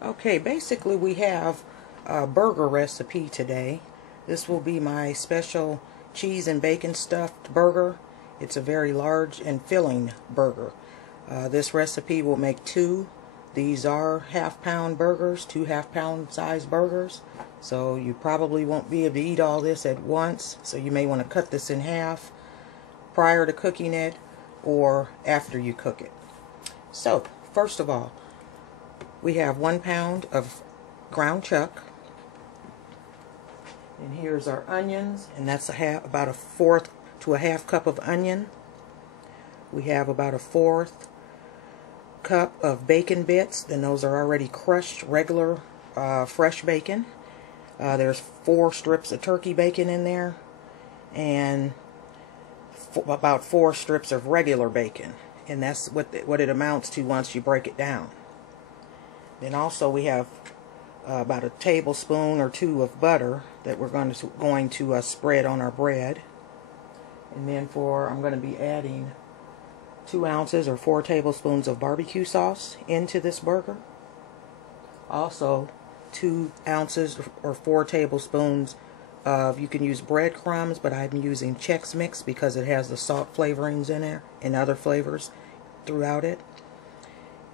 Okay, basically we have a burger recipe today. This will be my special cheese and bacon stuffed burger. It's a very large and filling burger. This recipe will make two. These are half-pound burgers, two half-pound size burgers. So you probably won't be able to eat all this at once. So you may want to cut this in half prior to cooking it or after you cook it. So, first of all, we have 1 pound of ground chuck, and here's our onions, and that's about a fourth to a half cup of onion. We have about a fourth cup of bacon bits, and those are already crushed, regular fresh bacon. There's 4 strips of turkey bacon in there, and about 4 strips of regular bacon, and that's what it amounts to once you break it down. Then also we have about a tablespoon or 2 of butter that we're going to spread on our bread. And then I'm going to be adding 2 ounces or 4 tablespoons of barbecue sauce into this burger. Also 2 ounces or 4 tablespoons of, you can use breadcrumbs, but I'm using Chex mix because it has the salt flavorings in there and other flavors throughout it.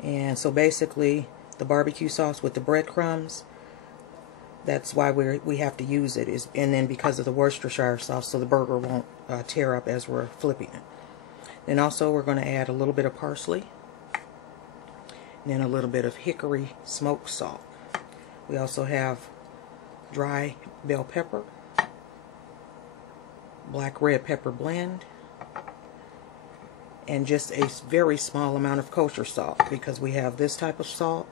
And so basically the barbecue sauce with the breadcrumbs, that's why we have to use it, and then because of the Worcestershire sauce, so the burger won't tear up as we're flipping it. Then also we're going to add a little bit of parsley, and then a little bit of hickory smoked salt. We also have dry bell pepper, black red pepper blend, and just a very small amount of kosher salt, because we have this type of salt.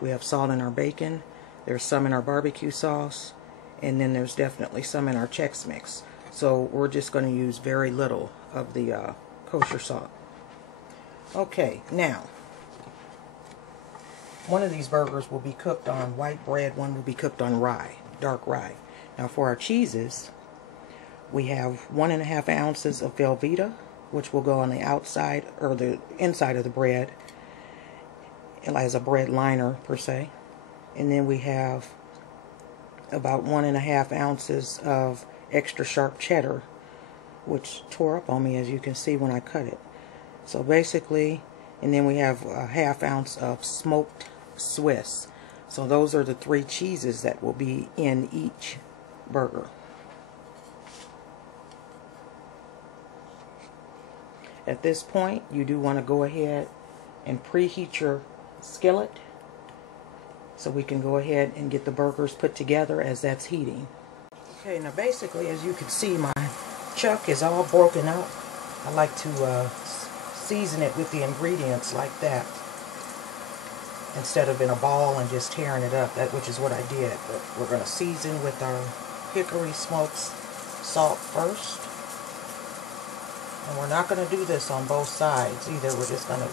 We have salt in our bacon, there's some in our barbecue sauce, and then there's definitely some in our Chex mix. So we're just going to use very little of the kosher salt. Okay, now, one of these burgers will be cooked on white bread, one will be cooked on rye, dark rye. Now for our cheeses, we have 1.5 ounces of Velveeta, which will go on the outside or the inside of the bread as a bread liner per se. And then we have about 1.5 ounces of extra sharp cheddar, which tore up on me, as you can see when I cut it. So basically, and then we have a 1/2 ounce of smoked Swiss. So those are the 3 cheeses that will be in each burger. At this point, you do want to go ahead and preheat your skillet so we can go ahead and get the burgers put together as that's heating. Okay, now basically, as you can see, my chuck is all broken up. I like to season it with the ingredients like that instead of in a ball and just tearing it up, which is what I did. But we're going to season with our hickory smoked salt first. And we're not going to do this on both sides either. We're just going to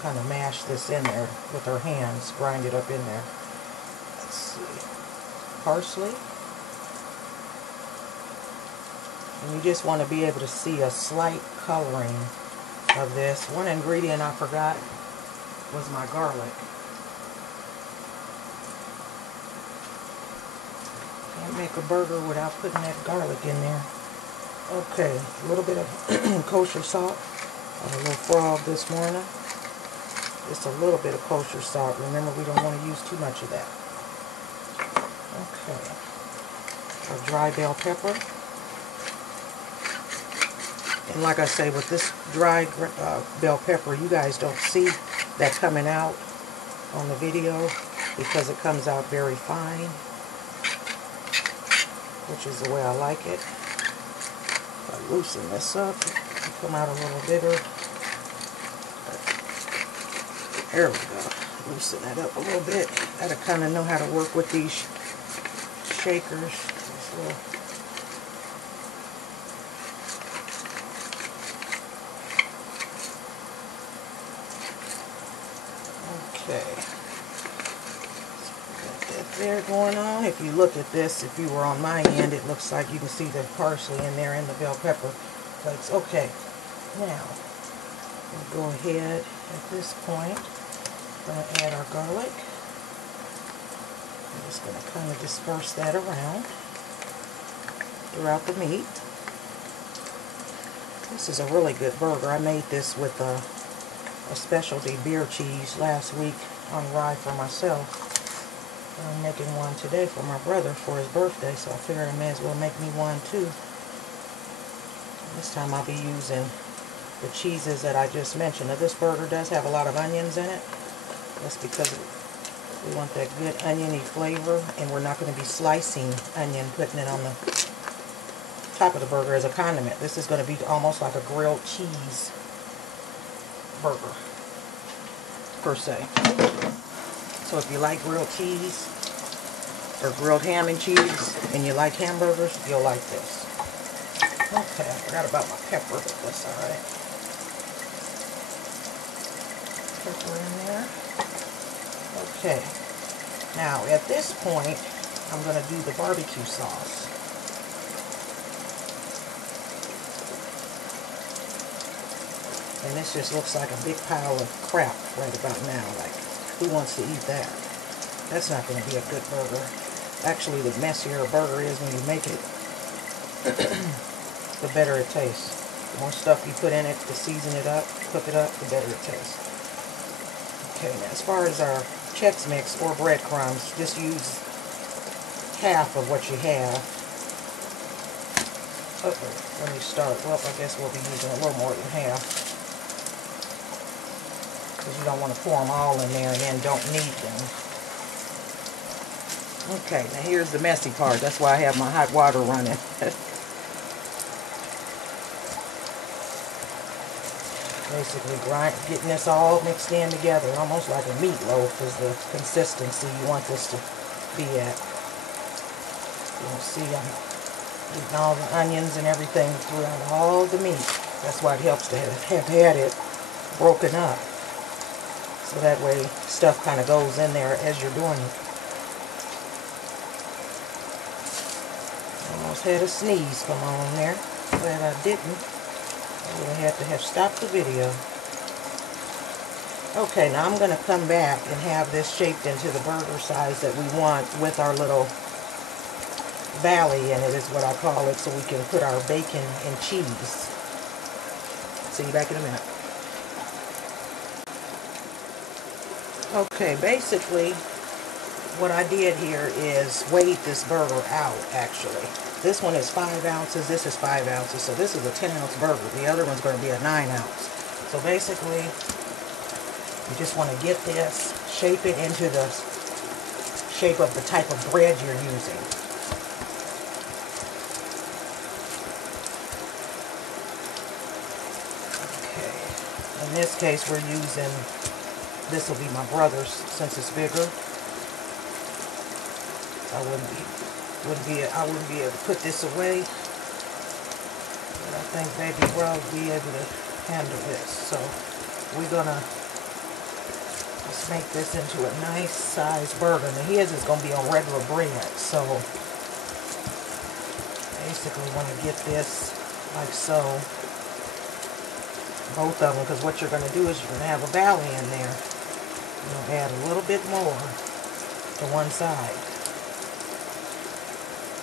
kind of mash this in there with our hands, grind it up in there. Let's see. Parsley. And you just want to be able to see a slight coloring of this. One ingredient I forgot was my garlic. Can't make a burger without putting that garlic in there. Okay, a little bit of kosher salt. I had a little frog this morning. Just a little bit of kosher salt. Remember, we don't want to use too much of that. Okay. Our dry bell pepper. And like I say, with this dry bell pepper, you guys don't see that coming out on the video because it comes out very fine, which is the way I like it. If I loosen this up, it'll come out a little bigger. There we go. Loosen that up a little bit. Gotta kind of know how to work with these shakers. Okay. Got that there going on. If you look at this, if you were on my end, it looks like you can see the parsley in there and the bell pepper flakes. Okay. Now, we'll go ahead at this point. We're going to add our garlic. I'm just going to kind of disperse that around throughout the meat. This is a really good burger. I made this with a specialty beer cheese last week on rye for myself. I'm making one today for my brother for his birthday, so I figured I may as well make me one too. This time I'll be using the cheeses that I just mentioned. Now this burger does have a lot of onions in it. That's because we want that good oniony flavor, and we're not going to be slicing onion, putting it on the top of the burger as a condiment. This is going to be almost like a grilled cheese burger, per se. So if you like grilled cheese or grilled ham and cheese and you like hamburgers, you'll like this. Okay, I forgot about my pepper, but that's alright. Pepper in there. Okay. Now, at this point, I'm going to do the barbecue sauce. And this just looks like a big pile of crap right about now. Like, who wants to eat that? That's not going to be a good burger. Actually, the messier a burger is when you make it, the better it tastes. The more stuff you put in it to season it up, cook it up, the better it tastes. Okay, now as far as our Chex mix or breadcrumbs, just use half of what you have. When you start, well, I guess we'll be using a little more than half, because you don't want to pour them all in there and then don't need them. Okay, now here's the messy part. That's why I have my hot water running. Basically getting this all mixed in together, almost like a meatloaf is the consistency you want this to be at. You can see I'm getting all the onions and everything throughout all the meat. That's why it helps to have had it broken up. So that way stuff kind of goes in there as you're doing it. Almost had a sneeze come on there. Glad I didn't. I would have had to have stopped the video. Okay, now I'm going to come back and have this shaped into the burger size that we want with our little valley in it, is what I call it, so we can put our bacon and cheese. See you back in a minute. Okay, basically what I did here is weighed this burger out, actually. This one is 5 ounces, this is 5 ounces, so this is a 10-ounce burger. The other one's going to be a 9-ounce. So basically, you just want to get this, shape it into the shape of the type of bread you're using. Okay, in this case we're using, this will be my brother's since it's bigger. I wouldn't be able to put this away, but I think baby bro will be able to handle this. So we're gonna just make this into a nice size burger. Now his is gonna be on regular bread, so basically want to get this like so, both of them, because what you're going to do is you're going to have a valley in there. You're going to add a little bit more to one side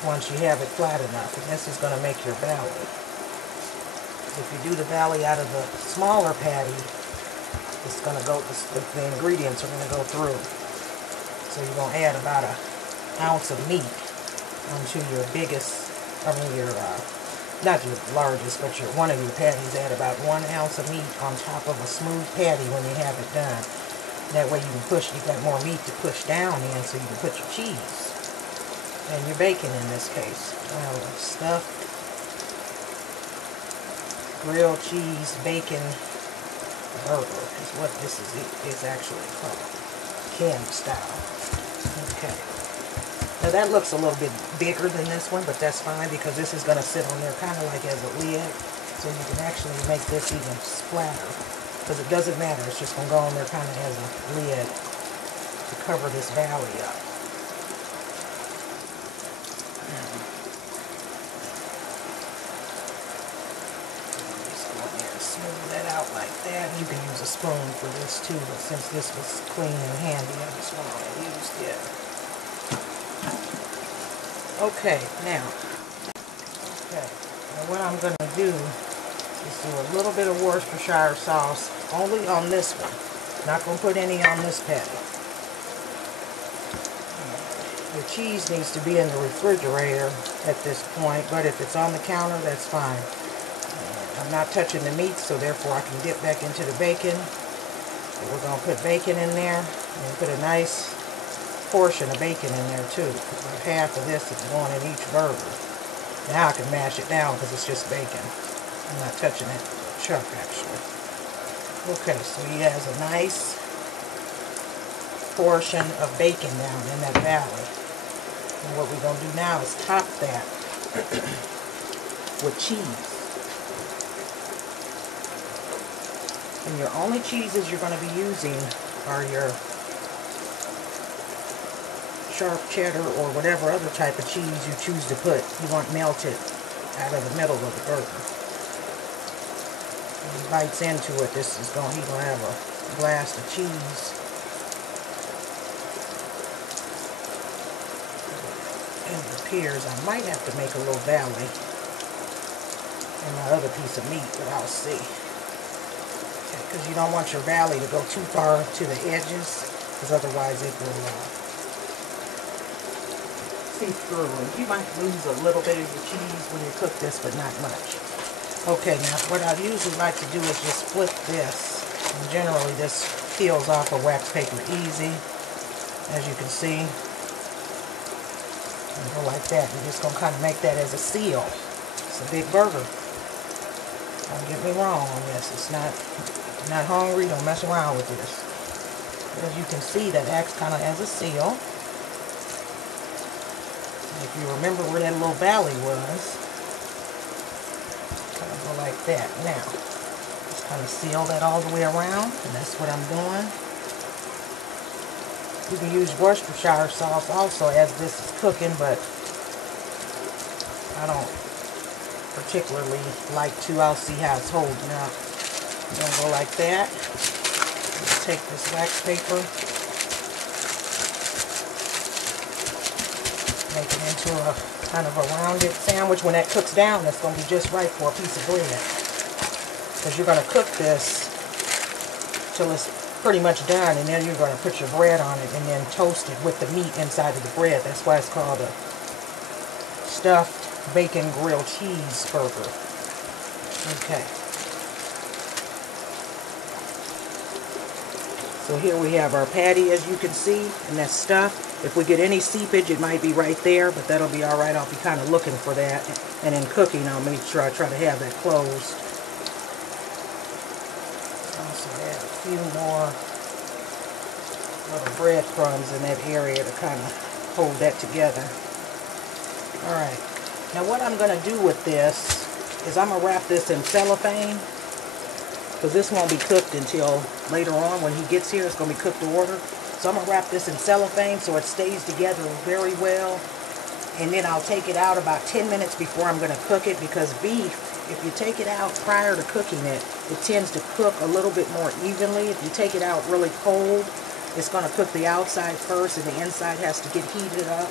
once you have it flat enough, and this is going to make your valley. If you do the valley out of the smaller patty, it's going to go, the ingredients are going to go through. So you're going to add about an ounce of meat onto your biggest, not your largest, but one of your patties. Add about 1 ounce of meat on top of a smooth patty when you have it done. That way you can push, you've got more meat to push down in, so you can put your cheese and your bacon in this case. Well, the stuffed grilled cheese bacon burger is what this is actually called. Candy style. Okay. Now that looks a little bit bigger than this one, but that's fine because this is going to sit on there kind of like as a lid. So you can actually make this even flatter. Because it doesn't matter, it's just going to go on there kind of as a lid to cover this valley up. Like that. You can use a spoon for this too, but since this was clean and handy, I just went ahead and used it. Okay, now what I'm going to do is do a little bit of Worcestershire sauce only on this one. Not going to put any on this patty. The cheese needs to be in the refrigerator at this point, but if it's on the counter, that's fine. I'm not touching the meat, so therefore I can dip back into the bacon. So we're going to put bacon in there and put a nice portion of bacon in there too. About half of this is going in each burger. Now I can mash it down because it's just bacon. I'm not touching that chunk actually. Okay, so he has a nice portion of bacon down in that valley. And what we're going to do now is top that with cheese. And your only cheeses you're going to be using are your sharp cheddar or whatever other type of cheese you choose to put. You want melted out of the middle of the burger. When he bites into it, he's going to have a blast of cheese. And it appears I might have to make a little valley in my other piece of meat, but I'll see. Because you don't want your valley to go too far to the edges, because otherwise it will seep through. And you might lose a little bit of your cheese when you cook this, but not much. Okay, now what I usually like to do is just flip this. And generally this peels off of wax paper easy, as you can see. And go like that. You're just going to kind of make that as a seal. It's a big burger. Don't get me wrong on this. It's not hungry, don't mess around with this. As you can see, that acts kind of as a seal. And if you remember where that little valley was, kind of go like that. Now, just kind of seal that all the way around, and that's what I'm doing. You can use Worcestershire sauce also as this is cooking, but I don't particularly like to. I'll see how it's holding up. I'm going to go like that. Just take this wax paper, make it into a kind of a rounded sandwich. When that cooks down, that's going to be just right for a piece of bread. Because you're going to cook this till it's pretty much done, and then you're going to put your bread on it and then toast it with the meat inside of the bread. That's why it's called a stuffed bacon grilled cheeseburger. Okay. So here we have our patty, as you can see, and that's stuffed. If we get any seepage, it might be right there, but that'll be all right. I'll be kind of looking for that. And in cooking, I'll make sure I try to have that closed. Also add a few more little breadcrumbs in that area to kind of hold that together. All right. Now what I'm going to do with this is I'm going to wrap this in cellophane, because this won't be cooked until later on when he gets here. It's going to be cooked to order. So I'm going to wrap this in cellophane so it stays together very well. And then I'll take it out about 10 minutes before I'm going to cook it, because beef, if you take it out prior to cooking it, it tends to cook a little bit more evenly. If you take it out really cold, it's going to cook the outside first and the inside has to get heated up.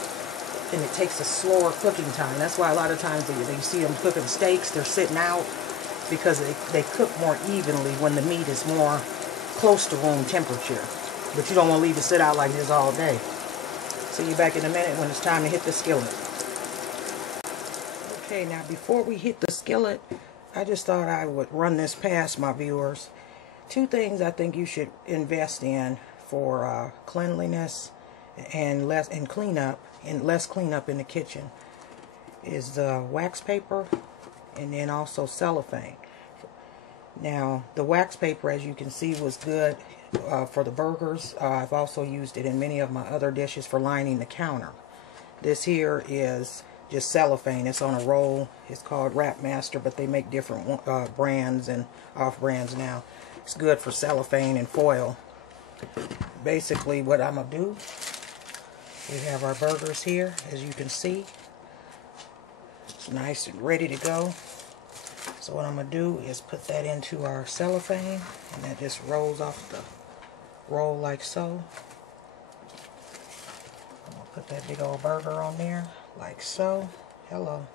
And it takes a slower cooking time. That's why a lot of times you see them cooking steaks, they're sitting out, because they cook more evenly when the meat is more close to room temperature. But you don't want to leave it sit out like this all day. See you back in a minute when it's time to hit the skillet. Okay, now before we hit the skillet, I just thought I would run this past my viewers. Two things I think you should invest in for cleanliness and less cleanup in the kitchen is the wax paper and then also cellophane. Now the wax paper, as you can see, was good for the burgers. I've also used it in many of my other dishes for lining the counter. This here is just cellophane. It's on a roll. It's called Wrap Master, but they make different brands and off brands now. It's good for cellophane and foil. Basically what I'm going to do, we have our burgers here, as you can see. It's nice and ready to go. So what I'm going to do is put that into our cellophane, and that just rolls off the roll like so. I'm going to Put that big old burger on there, like so. Hello.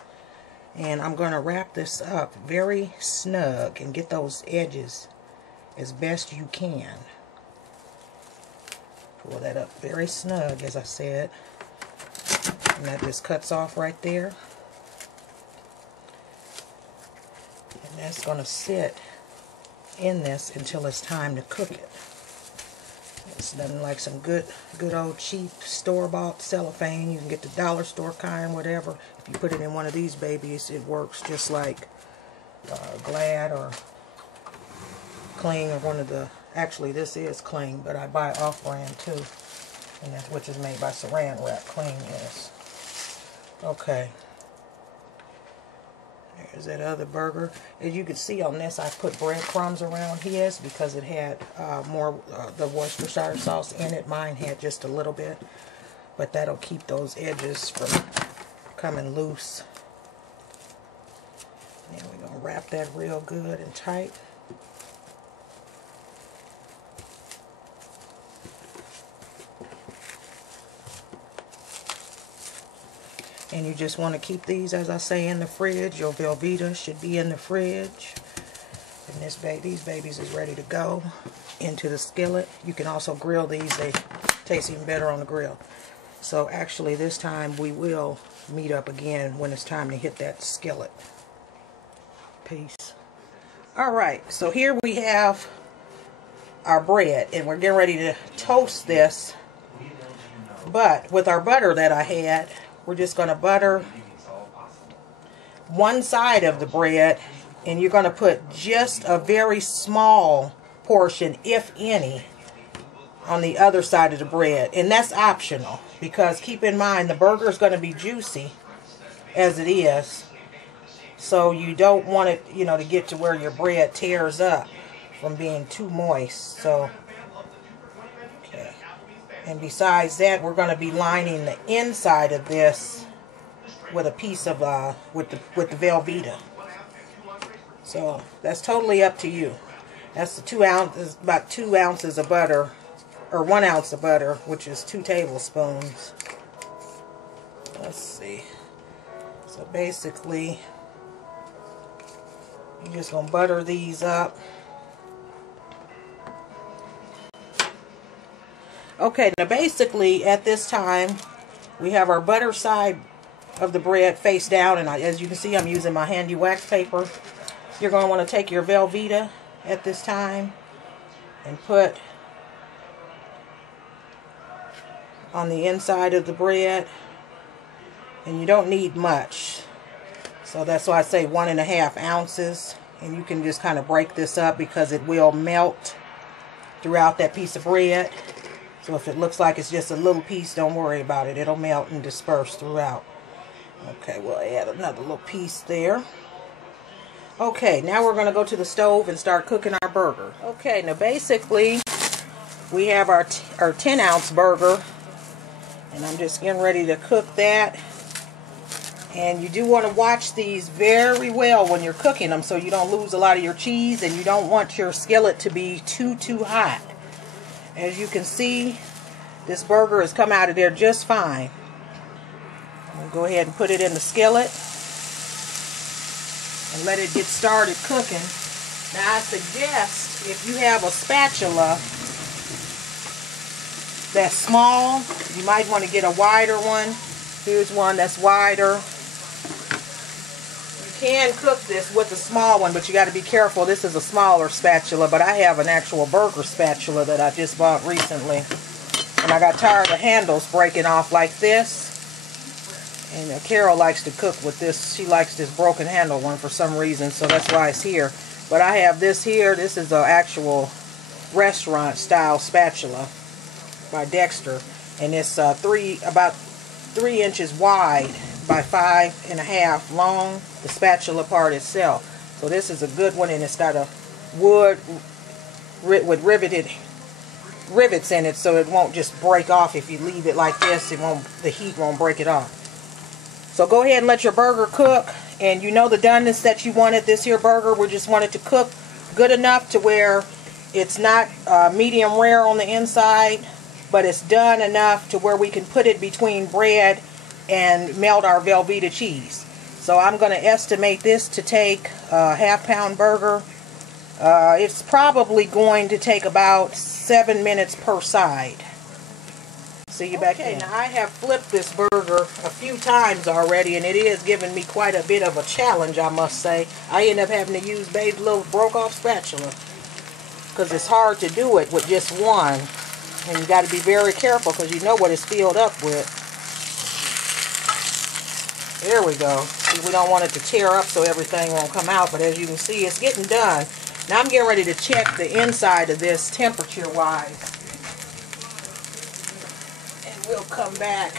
And I'm going to wrap this up very snug and get those edges as best you can. Pull that up very snug, as I said. And that just cuts off right there. And that's going to sit in this until it's time to cook it. It's nothing like some good old cheap store-bought cellophane. You can get the dollar store kind, whatever. If you put it in one of these babies, it works just like Glad or Cling or one of the. Actually, this is Cling, but I buy off-brand too, and that's which is made by Saran Wrap. Cling is. Okay. There's that other burger. As you can see on this, I put breadcrumbs around his because it had more the Worcestershire sauce in it. Mine had just a little bit, but that'll keep those edges from coming loose. And we're going to wrap that real good and tight. And you just want to keep these, as I say, in the fridge. Your Velveeta should be in the fridge. And these babies is ready to go into the skillet. You can also grill these. They taste even better on the grill. So actually this time we will meet up again when it's time to hit that skillet. Peace. Alright, so here we have our bread. And we're getting ready to toast this. But with our butter that I had, we're just going to butter one side of the bread, and you're going to put just a very small portion, if any, on the other side of the bread. And that's optional, because keep in mind the burger is going to be juicy as it is. So you don't want it, you know, to get to where your bread tears up from being too moist. So, okay. And besides that, we're going to be lining the inside of this with a piece of with the Velveeta. So that's totally up to you. That's the 2 ounces, about 2 ounces of butter, or 1 ounce of butter, which is 2 tablespoons. Let's see. So basically, you're just going to butter these up. Okay, now basically at this time we have our butter side of the bread face down, and as you can see I'm using my handy wax paper. You're going to want to take your Velveeta at this time and put on the inside of the bread, and you don't need much. So that's why I say 1.5 ounces, and you can just kind of break this up because it will melt throughout that piece of bread. So if it looks like it's just a little piece, don't worry about it. It'll melt and disperse throughout. Okay, we'll add another little piece there. Okay, now we're going to go to the stove and start cooking our burger. Okay, now basically we have our 10-ounce burger, and I'm just getting ready to cook that. And you do want to watch these very well when you're cooking them so you don't lose a lot of your cheese, and you don't want your skillet to be too hot. As you can see, this burger has come out of there just fine. We'll go ahead and put it in the skillet and let it get started cooking. Now I suggest if you have a spatula that's small, you might want to get a wider one. Here's one that's wider. You can cook this with a small one, but you got to be careful. This is a smaller spatula, but I have an actual burger spatula that I just bought recently. And I got tired of handles breaking off like this. And Carol likes to cook with this. She likes this broken handle one for some reason, so that's why it's here. But I have this here. This is an actual restaurant style spatula by Dexter. And it's about 3 inches wide by 5.5 long, the spatula part itself. So this is a good one, and it's got a wood with rivets in it, so it won't just break off if you leave it like this. The heat won't break it off. So go ahead and let your burger cook, and you know the doneness that you wanted. This here burger, we just want it to cook good enough to where it's not medium rare on the inside, but it's done enough to where we can put it between bread and melt our Velveeta cheese. So I'm going to estimate this to take a half-pound burger. It's probably going to take about 7 minutes per side. See you back then. Now I have flipped this burger a few times already, and it is giving me quite a bit of a challenge, I must say. I end up having to use Babe's little broke-off spatula because it's hard to do it with just one. And you got to be very careful because you know what it's filled up with. There we go. See, we don't want it to tear up so everything won't come out, but as you can see, it's getting done. Now I'm getting ready to check the inside of this temperature-wise. And we'll come back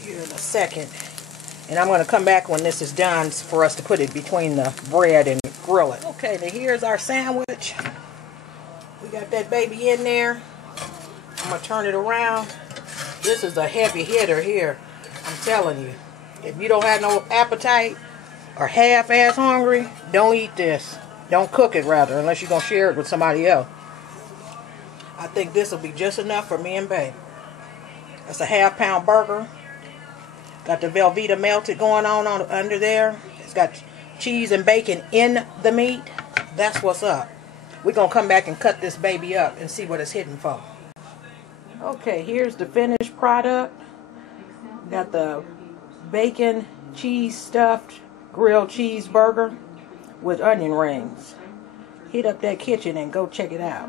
here in a second. And I'm going to come back when this is done for us to put it between the bread and grill it. Okay, now here's our sandwich. We got that baby in there. I'm going to turn it around. This is a heavy hitter here. I'm telling you. If you don't have no appetite or half-ass hungry, don't eat this. Don't cook it, rather, unless you're going to share it with somebody else. I think this will be just enough for me and Babe. That's a half-pound burger. Got the Velveeta melted going on under there. It's got cheese and bacon in the meat. That's what's up. We're going to come back and cut this baby up and see what it's hitting for. Okay, here's the finished product. Got the bacon cheese stuffed grilled cheeseburger with onion rings. Hit up that kitchen and go check it out.